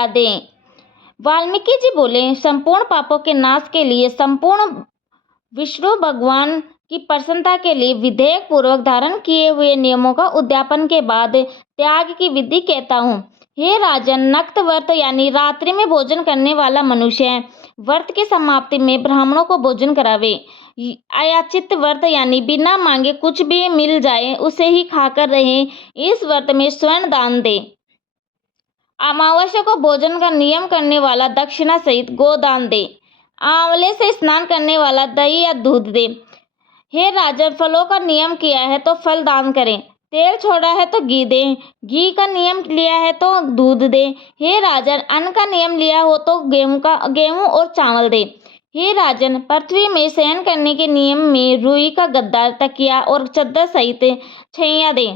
खिला दें। वाल्मीकि जी बोले, संपूर्ण पापों के नाश के लिए, संपूर्ण विष्णु भगवान की प्रसन्नता के लिए विधेयक पूर्वक धारण किए हुए नियमों का उद्यापन के बाद त्याग की विधि कहता हूँ। हे राजन, नक्त व्रत यानी रात्रि में भोजन करने वाला मनुष्य व्रत की समाप्ति में ब्राह्मणों को भोजन करावे। अयाचित व्रत यानी बिना मांगे कुछ भी मिल जाए उसे ही खाकर रहे। इस व्रत में स्वर्ण दान दे। अमावस्या को भोजन का नियम करने वाला दक्षिणा सहित गोदान दे। आंवले से स्नान करने वाला दही या दूध दे। हे राजन, फलों का नियम किया है तो फल दान करें। तेल छोड़ा है तो घी दें। घी का नियम लिया है तो दूध दे। हे राजन, अन्न का नियम लिया हो तो गेहूं और चावल दे। हे राजन, पृथ्वी में शयन करने के नियम में रुई का गद्दा, तकिया और चद्दर सहित छैया दे।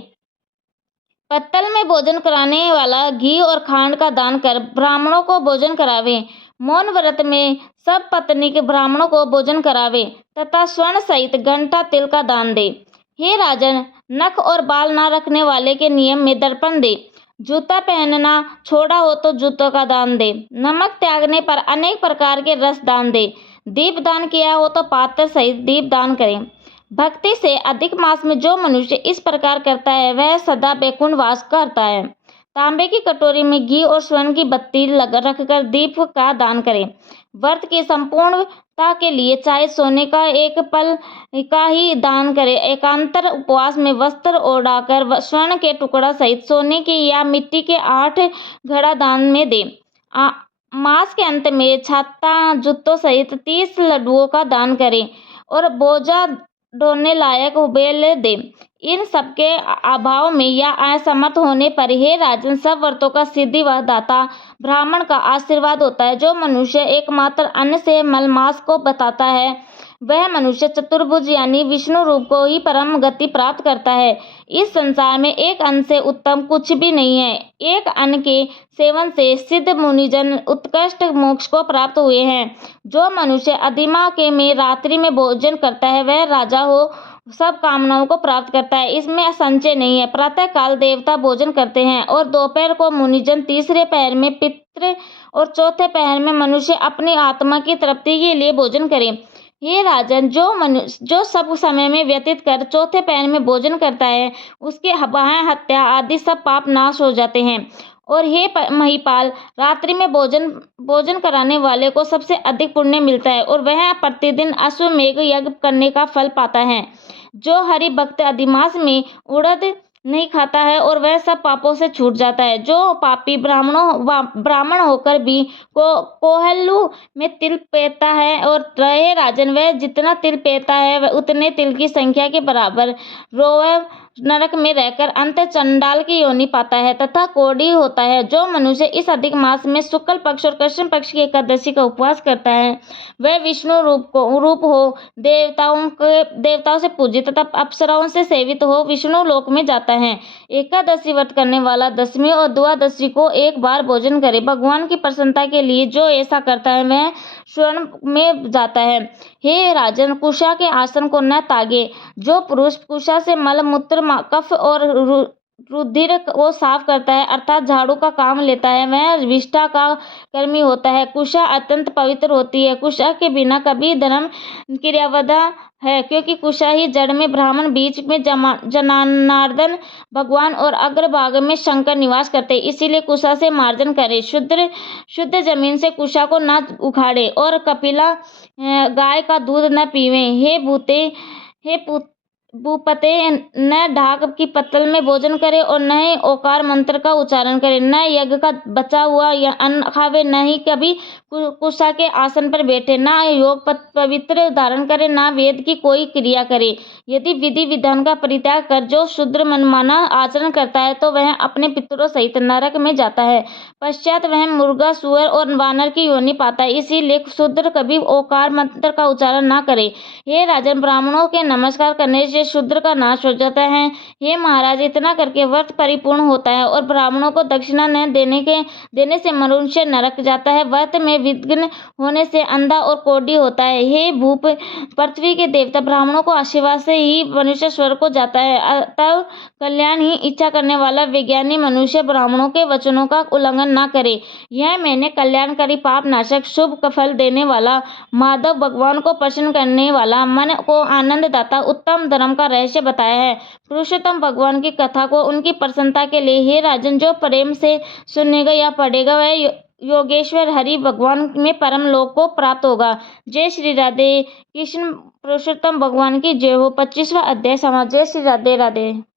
पत्तल में भोजन कराने वाला घी और खांड का दान कर ब्राह्मणों को भोजन करावे। मौन व्रत में सब पत्नी के ब्राह्मणों को भोजन करावे तथा स्वर्ण सहित घंटा तिल का दान दे। हे राजन, नख और बाल ना रखने वाले के नियम में दर्पण दे। जूता पहनना छोड़ा हो तो जूतों का दान दे। नमक त्यागने पर अनेक प्रकार के रस दान दे। दीप दान किया हो तो पात्र सहित दीप दान करें। भक्ति से अधिक मास में जो मनुष्य इस प्रकार करता है वह सदा वैकुंठ वास करता है। तांबे की कटोरी में घी और स्वर्ण की बत्ती रखकर दीप का दान करें। व्रत की संपूर्णता के लिए चाहे सोने का एक पल का ही दान करें। एकांतर उपवास में वस्त्र ओढ़ाकर स्वर्ण के टुकड़ा सहित सोने की या मिट्टी के 8 घड़ा दान में दे। मास के अंत में छाता जूतों सहित 30 लड्डुओं का दान करें और बोझा ढोने लायक बेल दे। इन सबके अभाव में या असमर्थ होने पर हे राजन, सब व्रतों का सिद्धि व दाता ब्राह्मण का आशीर्वाद होता है। जो मनुष्य एकमात्र अन्न से मलमास को बताता है वह मनुष्य चतुर्भुज यानी विष्णु रूप को ही परम गति प्राप्त करता है। इस संसार में एक अन्न से उत्तम कुछ भी नहीं है। एक अन्न के सेवन से सिद्ध मुनिजन उत्कृष्ट मोक्ष को प्राप्त हुए हैं। जो मनुष्य अधिमा के में रात्रि में भोजन करता है वह राजा हो सब कामनाओं को प्राप्त करता है। इसमें संचय नहीं है। प्रातः काल देवता भोजन करते हैं और दोपहर को मुनिजन, तीसरे पहर में पितृ और चौथे पहर में मनुष्य अपनी आत्मा की तृप्ति के लिए भोजन करें। हे राजन, जो सब समय में व्यतीत कर चौथे पहर में भोजन करता है उसके हत्या आदि सब पाप नाश हो जाते हैं। और हे महिपाल, रात्रि में भोजन कराने वाले को सबसे अधिक पुण्य मिलता है और वह प्रतिदिन अश्वमेघ यज्ञ करने का फल पाता है। जो हरि भक्त अधिमास में उड़द नहीं खाता है और वह सब पापों से छूट जाता है। जो पापी ब्राह्मण होकर भी कोहल्लू में तिल पेता है और रहे राजन, वह जितना तिल पेता है वह उतने तिल की संख्या के बराबर रोवे नरक में रहकर अंत चंडाल की योनि पाता है तथा कोढ़ी होता है। जो मनुष्य इस अधिक मास में शुक्ल पक्ष और कृष्ण पक्ष की एकादशी का उपवास करता है वह विष्णु रूप हो, देवताओं से पूजित तथा अप्सराओं से सेवित हो विष्णु लोक में जाता है। एकादशी व्रत करने वाला दशमी और द्वादशी को एक बार भोजन करे। भगवान की प्रसन्नता के लिए जो ऐसा करता है वह स्वर्ण में जाता है। हे राजन, कुशा के आसन को न तागे। जो पुरुष कुशा से मल मूत्र कफ और रुधिर को साफ करता है अर्थात झाड़ू का काम लेता है वह विष्ठा का कर्मी होता है। कुशा अत्यंत पवित्र होती है। कुशा के बिना कभी धर्म क्रियावधा है क्योंकि कुशा ही जड़ में ब्राह्मण, बीच में जनार्दन भगवान और अग्रभाग में शंकर निवास करते, इसीलिए कुशा से मार्जन करे। शुद्ध जमीन से कुशा को न उखाड़े और कपिला गाय का दूध न पीवे। हे भूपते, न ढाक की पत्तल में भोजन करे और न ही ओकार मंत्र का उच्चारण करे। न यज्ञ का बचा हुआ या अन्न खावे, न ही कभी कुशा के आसन पर बैठे, न योग पवित्र धारण करे, न वेद की कोई क्रिया करे। यदि विधि विधान का परित्याग कर जो शूद्र मनमाना आचरण करता है तो वह अपने पितरों सहित नरक में जाता है। पश्चात वह मुर्गा, सुअर और वानर की योनि पाता है। इसीलिए शूद्र कभी ओकार मंत्र का उच्चारण न करे। हे राजन, ब्राह्मणों के नमस्कार करने से से शूद्र का नाश हो जाता है। हे महाराज, इतना करके व्रत परिपूर्ण होता है और ब्राह्मणों को दक्षिणा न देने से मनुष्य नरक जाता है। व्रत में विघ्न होने से अंधा और कोढ़ी होता है। हे भूप, पृथ्वी के देवता, ब्राह्मणों को आशीर्वाद से ही मनुष्य स्वर्ग को जाता है। अतः कल्याण ही इच्छा करने वाला विज्ञानी मनुष्य ब्राह्मणों के वचनों का उल्लंघन न करे। यह मैंने कल्याणकारी, पाप नाशक, शुभ फल देने वाला, माधव भगवान को प्रसन्न करने वाला, मन को आनंद दाता उत्तम धर्म का रहस्य बताया है। पुरुषोत्तम भगवान की कथा को उनकी प्रसन्नता के लिए, हे राजन, जो प्रेम से सुनेगा या पढ़ेगा वह योगेश्वर हरि भगवान में परम लोक को प्राप्त होगा। जय श्री राधे कृष्ण पुरुषोत्तम भगवान की जय हो। 25वां अध्याय समाप्त। जय श्री राधे राधे।